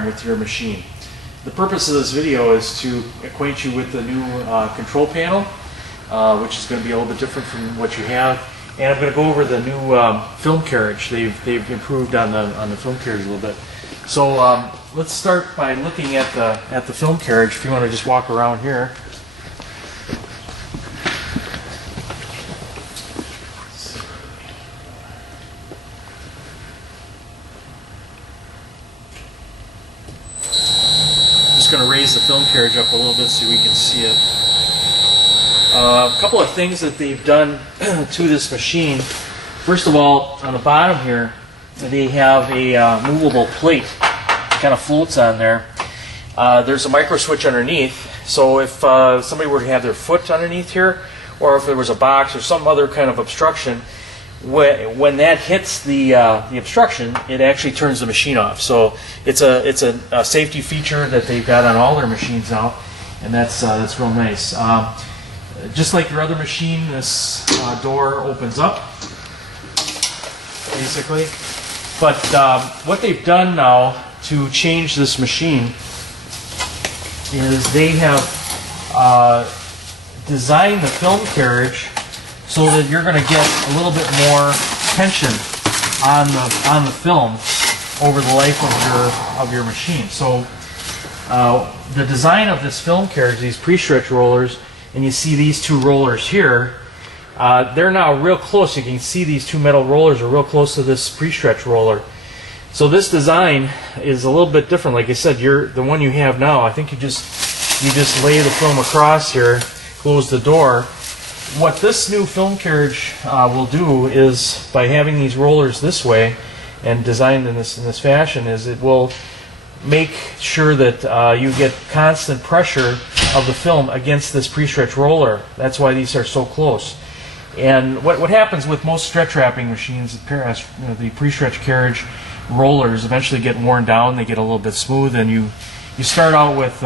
with your machine. The purpose of this video is to acquaint you with the new control panel, which is going to be a little bit different from what you have. And I'm going to go over the new film carriage. They've improved on the film carriage a little bit. So let's start by looking at the film carriage. If you want to just walk around here. Going to raise the film carriage up a little bit so we can see it. A couple of things that they've done to this machine. First of all, on the bottom here, they have a movable plate. It kind of floats on there. There's a micro switch underneath, so if somebody were to have their foot underneath here, or if there was a box or some other kind of obstruction, when that hits the obstruction, it actually turns the machine off. So it's a safety feature that they've got on all their machines now, and that's real nice. Just like your other machine, this door opens up, basically. But what they've done now to change this machine is they have designed the film carriage so that you're going to get a little bit more tension on the film over the life of your machine. So the design of this film carriage, these pre-stretch rollers, and you see these two rollers here, they're now real close. You can see these two metal rollers are real close to this pre-stretch roller. So this design is a little bit different. Like I said, the one you have now, I think you just lay the film across here, close the door. What this new film carriage will do is, by having these rollers this way and designed in this fashion, is it will make sure that you get constant pressure of the film against this pre-stretch roller. That's why these are so close. And what happens with most stretch wrapping machines, the pre-stretch carriage rollers eventually get worn down, they get a little bit smooth, and you start out with,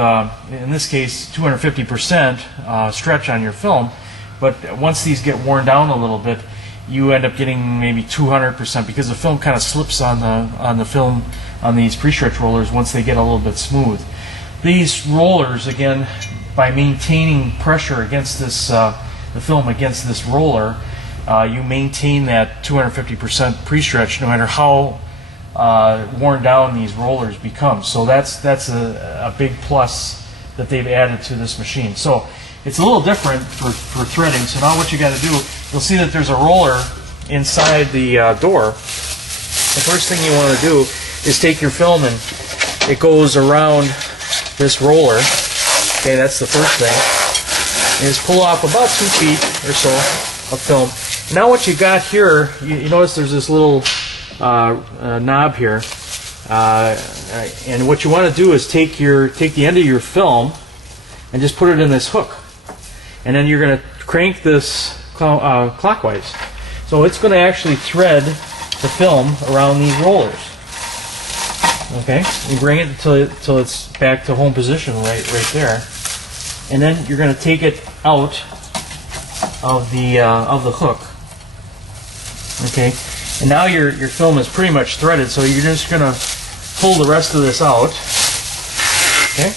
in this case, 250% stretch on your film. But once these get worn down a little bit, you end up getting maybe 200% because the film kind of slips on the film on these pre-stretch rollers once they get a little bit smooth. These rollers, again, by maintaining pressure against this the film against this roller, you maintain that 250% pre-stretch no matter how worn down these rollers become. So that's a big plus that they've added to this machine. So it's a little different for threading. So now what you got to do, you'll see that there's a roller inside the door. The first thing you want to do is take your film and it goes around this roller. Okay, that's the first thing. And just pull off about 2 feet or so of film. Now what you got here, you notice there's this little knob here. And what you want to do is take the end of your film and just put it in this hook. And then you're going to crank this clockwise. So it's going to actually thread the film around these rollers. Okay, you bring it until it's back to home position right there. And then you're going to take it out of the hook. Okay, and now your film is pretty much threaded, so you're just going to pull the rest of this out. Okay,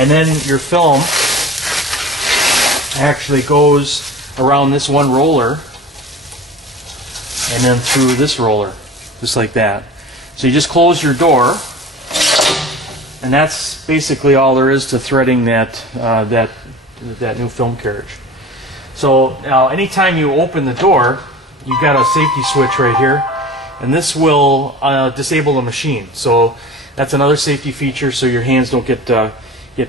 and then your film actually goes around this one roller and then through this roller, just like that. So you just close your door, and that's basically all there is to threading that new film carriage. So now anytime you open the door, you've got a safety switch right here, and this will disable the machine. So that's another safety feature, so your hands don't get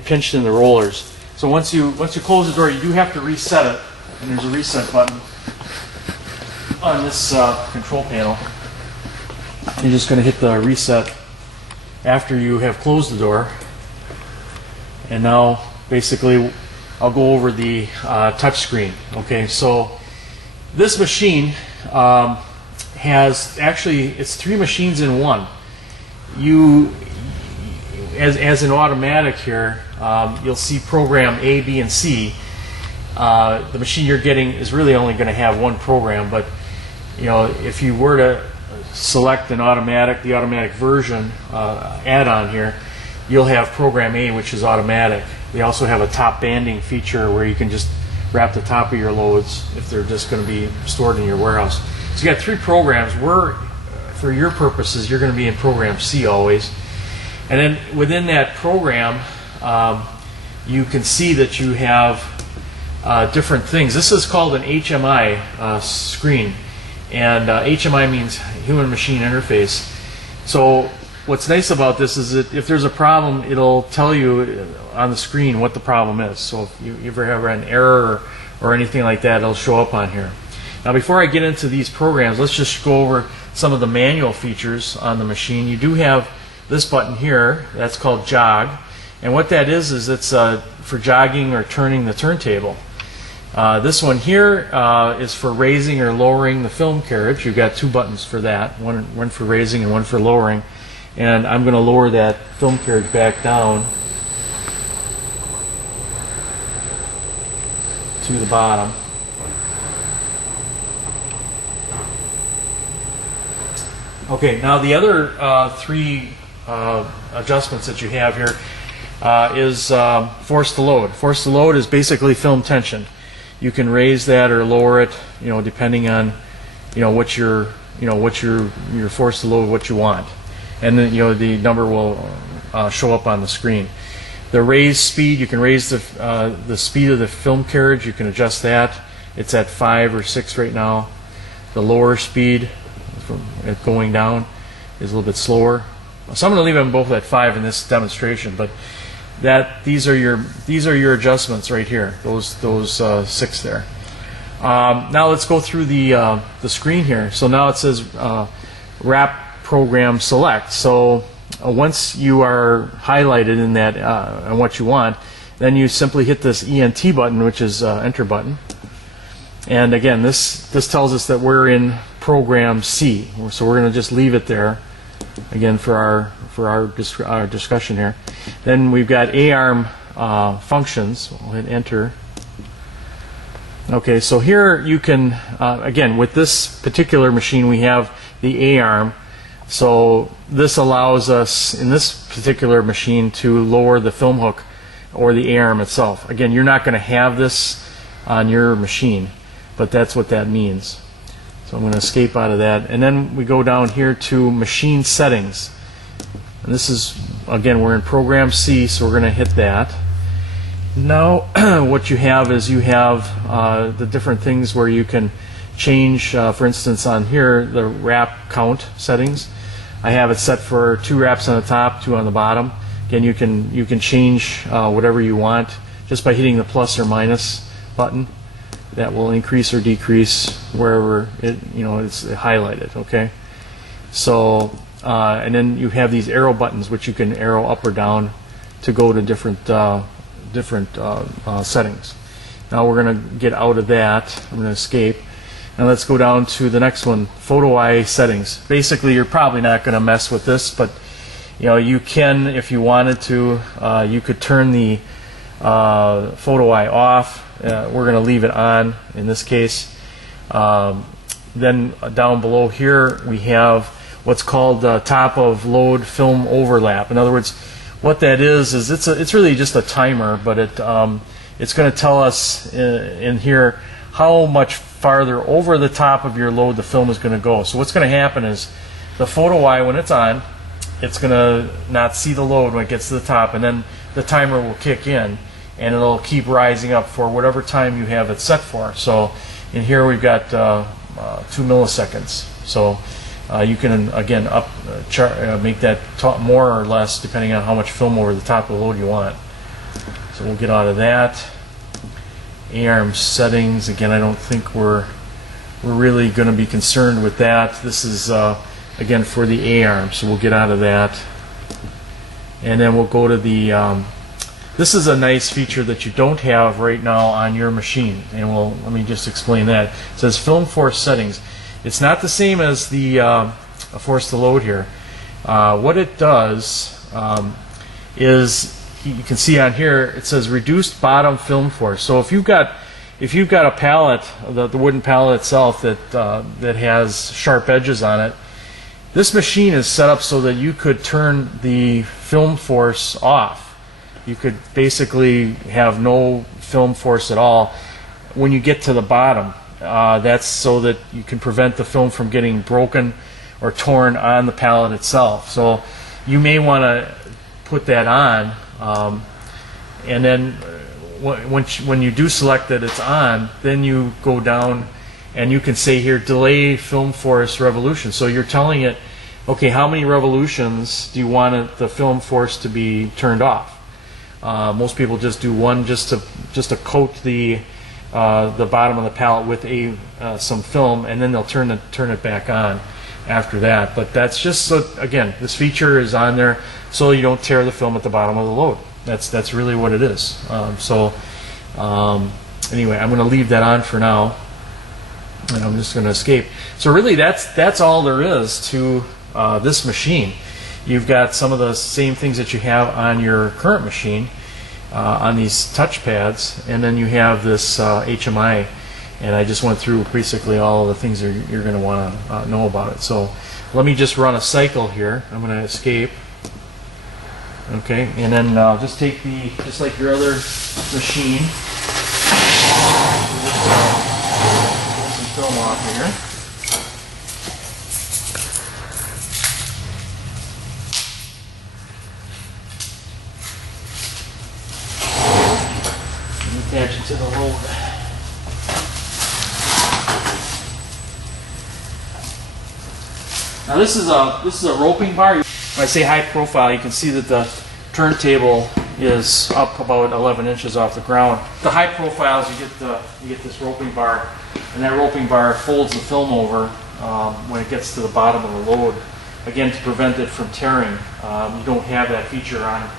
pinched in the rollers. So once you close the door, you do have to reset it, and there's a reset button on this control panel. You're just going to hit the reset after you have closed the door. And now, basically, I'll go over the touch screen. Okay, so this machine has it's 3 machines in one. As an automatic here, you'll see program A, B, and C. The machine you're getting is really only going to have one program, but if you were to select the automatic version add-on here, you'll have Program A, which is automatic. We also have a top banding feature where you can just wrap the top of your loads if they're just going to be stored in your warehouse. So you got 3 programs. For your purposes, you're going to be in Program C always. And then within that program, you can see that you have different things. This is called an HMI screen, and HMI means human machine interface. So what's nice about this is that if there's a problem, it'll tell you on the screen what the problem is. So if you ever have an error or anything like that, it'll show up on here. Now before I get into these programs, let's just go over some of the manual features on the machine. You do have this button here, that's called jog, and what that is it's for jogging or turning the turntable. This one here is for raising or lowering the film carriage. You've got 2 buttons for that, one for raising and one for lowering. And I'm going to lower that film carriage back down to the bottom. Okay, now the other 3 adjustments that you have here is force to load. Force to load is basically film tension. You can raise that or lower it, depending on, what your force to load, what you want, and then the number will show up on the screen. The raise speed, you can raise the speed of the film carriage. You can adjust that. It's at 5 or 6 right now. The lower speed, from it going down, is a little bit slower. So I'm going to leave them both at 5 in this demonstration, but these are your adjustments right here. Those 6 there. Now let's go through the screen here. So now it says wrap program select. So once you are highlighted in that on what you want, then you simply hit this ENT button, which is enter button. And again, this tells us that we're in Program C. So we're going to just leave it there again for our discussion here. Then we've got ARM functions. We'll hit enter. Okay, so here you can again, with this particular machine we have the ARM. So this allows us in this particular machine to lower the film hook or the ARM itself. Again, you're not going to have this on your machine, but that's what that means. So I'm going to escape out of that, and then we go down here to machine settings. And this is, again, we're in Program C, so we're going to hit that. Now what you have is you have the different things where you can change, for instance on here, the wrap count settings. I have it set for 2 wraps on the top, 2 on the bottom. Again, you can change whatever you want just by hitting the plus or minus button. That will increase or decrease wherever it's highlighted. Okay, so and then you have these arrow buttons which you can arrow up or down to go to different settings. Now we're going to get out of that. I'm going to escape, and let's go down to the next one, Photo Eye settings. Basically, you're probably not going to mess with this, but you can, if you wanted to. You could turn the Photo Eye off. We're going to leave it on in this case. Then down below here we have what's called top of load film overlap. In other words, what that is it's really just a timer, but it's going to tell us in here how much farther over the top of your load the film is going to go. So what's going to happen is the Photo Eye, when it's on, it's going to not see the load when it gets to the top, and then the timer will kick in, and it'll keep rising up for whatever time you have it set for. So in here we've got 2 milliseconds. So you can again make that more or less depending on how much film over the top of the load you want. So we'll get out of that. ARM settings, again, I don't think we're really going to be concerned with that. This is again for the ARM, so we'll get out of that. And then we'll go to the this is a nice feature that you don't have right now on your machine, and let me just explain that. It says film force settings. It's not the same as the force to load here. What it does is, you can see on here it says reduced bottom film force. So if you've got a pallet, the wooden pallet itself that has sharp edges on it, This machine is set up so that you could turn the film force off. You could basically have no film force at all when you get to the bottom. That's so that you can prevent the film from getting broken or torn on the pallet itself. So you may want to put that on, and then when you do select that it's on, then you go down and you can say here, delay film force revolution. So you're telling it, okay, how many revolutions do you want the film force to be turned off? Most people just do one, just to coat the bottom of the pallet with some film, and then they'll turn it back on after that. But that's just so, again, this feature is on there so you don't tear the film at the bottom of the load. That's really what it is. Anyway, I'm going to leave that on for now, and I'm just going to escape. So really, that's all there is to this machine. You've got some of the same things that you have on your current machine on these touch pads, and then you have this HMI, and I just went through basically all of the things that you're going to want to know about it. So let me just run a cycle here. I'm going to escape. Okay, and then just take just like your other machine, pull some film off here. Attach it to the load. Now this is a roping bar. When I say high profile, you can see that the turntable is up about 11 inches off the ground. The high profiles, you get this roping bar, and that roping bar folds the film over when it gets to the bottom of the load. Again, to prevent it from tearing. You don't have that feature on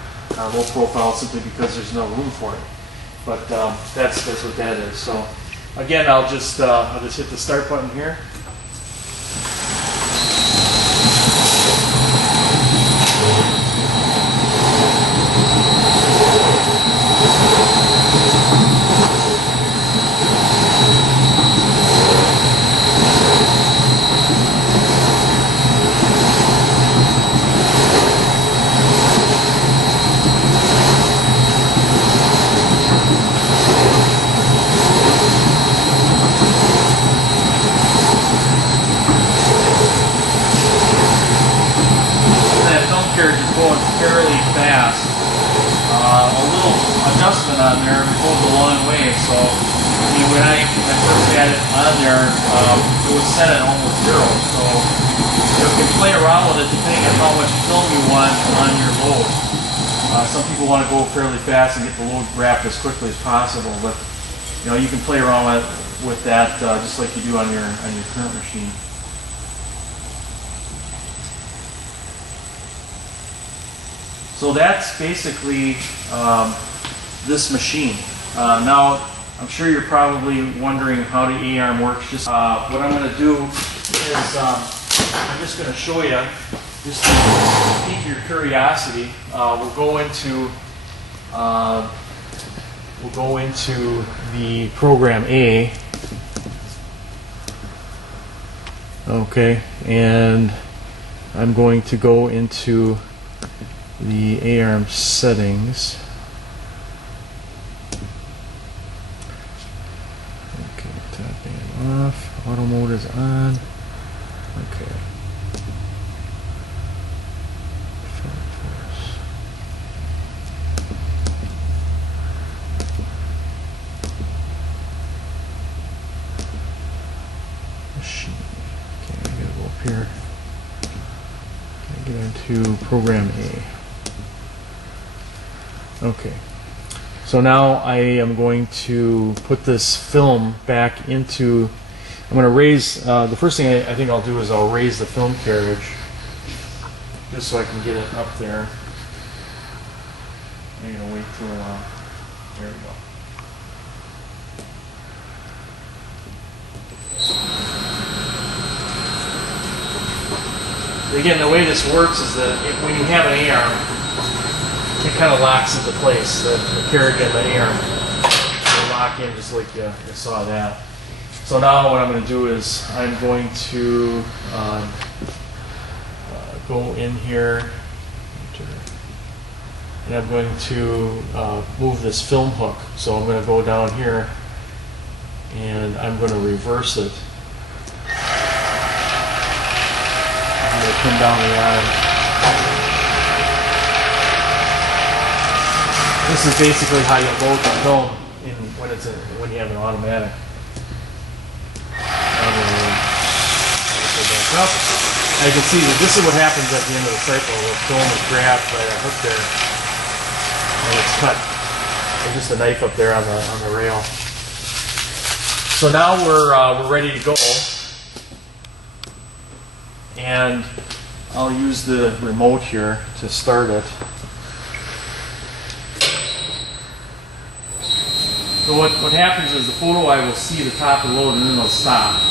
low profile simply because there's no room for it. But that's what that is. So again, I'll just hit the start button here. Fairly fast. A little adjustment on there goes a long way. So when I first had it on there, it was set at almost zero. So you can play around with it depending on how much film you want on your load. Some people want to go fairly fast and get the load wrapped as quickly as possible, but you can play around with that just like you do on your current machine. So that's basically this machine. Now, I'm sure you're probably wondering how the A-arm works. Just what I'm going to do is I'm just going to show you, just to pique your curiosity. We'll go into the program A. Okay, and I'm going to go into the A-arm settings. Okay, top band off, auto mode is on. Okay. Film force. Machine. Okay, I gotta go up here. Get into program A. Okay, so now I am going to put this film back into, I'm going to raise, the first thing I think I'll do is I'll raise the film carriage, just so I can get it up there. I'm going to wait till, there we go. Again, the way this works is that when you have an A-arm, it kind of locks into place. The carriage and the A-arm will lock in just like you saw that. So now what I'm going to do is I'm going to go in here, and I'm going to move this film hook. So I'm going to go down here, and I'm going to reverse it. I'm going to pin down the arm. This is basically how you load the film when you have an automatic. As you can see, this is what happens at the end of the cycle. The film is grabbed by that hook there, and it's cut. There's just a knife up there on the rail. So now we're ready to go, and I'll use the remote here to start it. So what happens is the photo eye will see the top of the load and then it'll stop.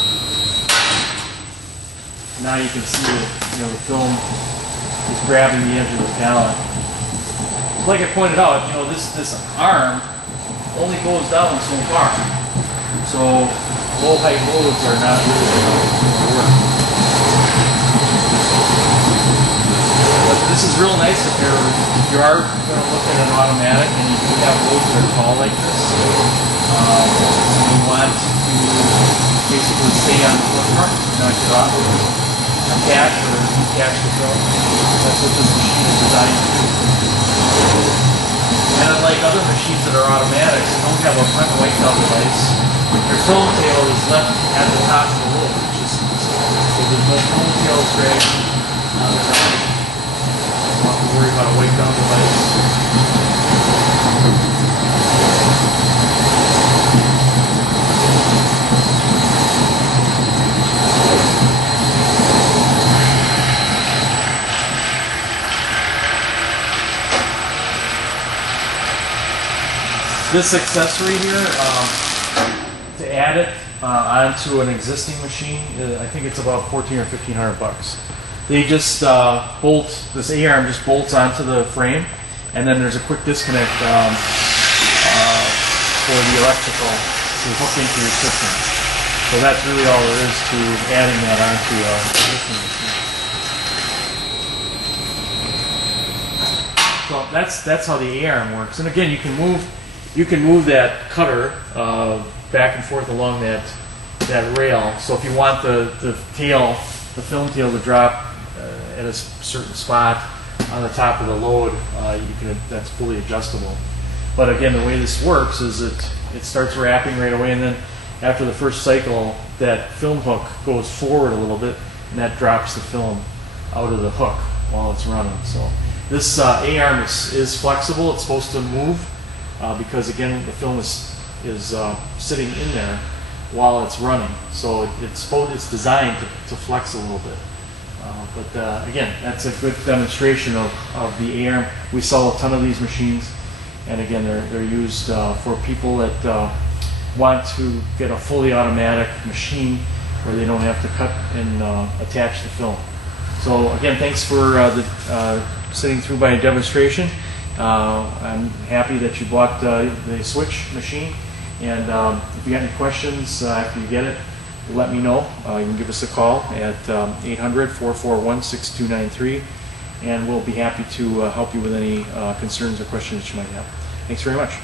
Now you can see that the film is grabbing the edge of the pallet. Like I pointed out, this arm only goes down so far. So low height loads are not really going to work. But this is real nice if you are going to look at an automatic and you do have loads that are tall like this. You want to basically stay on the forefront, not get off of it. Attach or detach the film. That's what this machine is designed to do. And unlike other machines that are automatics, they don't have a front wipe-down device. Their film tail is left at the top of the load, which is so there's no film tail drag on the ground. Don't have to worry about a wipe-down device. This accessory here, to add it onto an existing machine, I think it's about $1,400 or $1,500. They just bolt, this A-arm just bolts onto the frame, and then there's a quick disconnect for the electrical to hook into your system. So that's really all there is to adding that onto an existing machine. So that's how the A-arm works. And again, you can move that cutter back and forth along that rail. So if you want the film tail to drop at a certain spot on the top of the load, that's fully adjustable. But again, the way this works is it starts wrapping right away, and then after the first cycle, that film hook goes forward a little bit, and that drops the film out of the hook while it's running. So this A-arm is flexible. It's supposed to move. Because again, the film is sitting in there while it's running, so it's designed to flex a little bit. But again, that's a good demonstration of the A-arm. We sell a ton of these machines, and again, they're used for people that want to get a fully automatic machine where they don't have to cut and attach the film. So again, thanks for sitting through my demonstration. I'm happy that you bought the Switch machine, and if you got any questions after you get it, let me know. You can give us a call at 800-441-6293, and we'll be happy to help you with any concerns or questions that you might have. Thanks very much.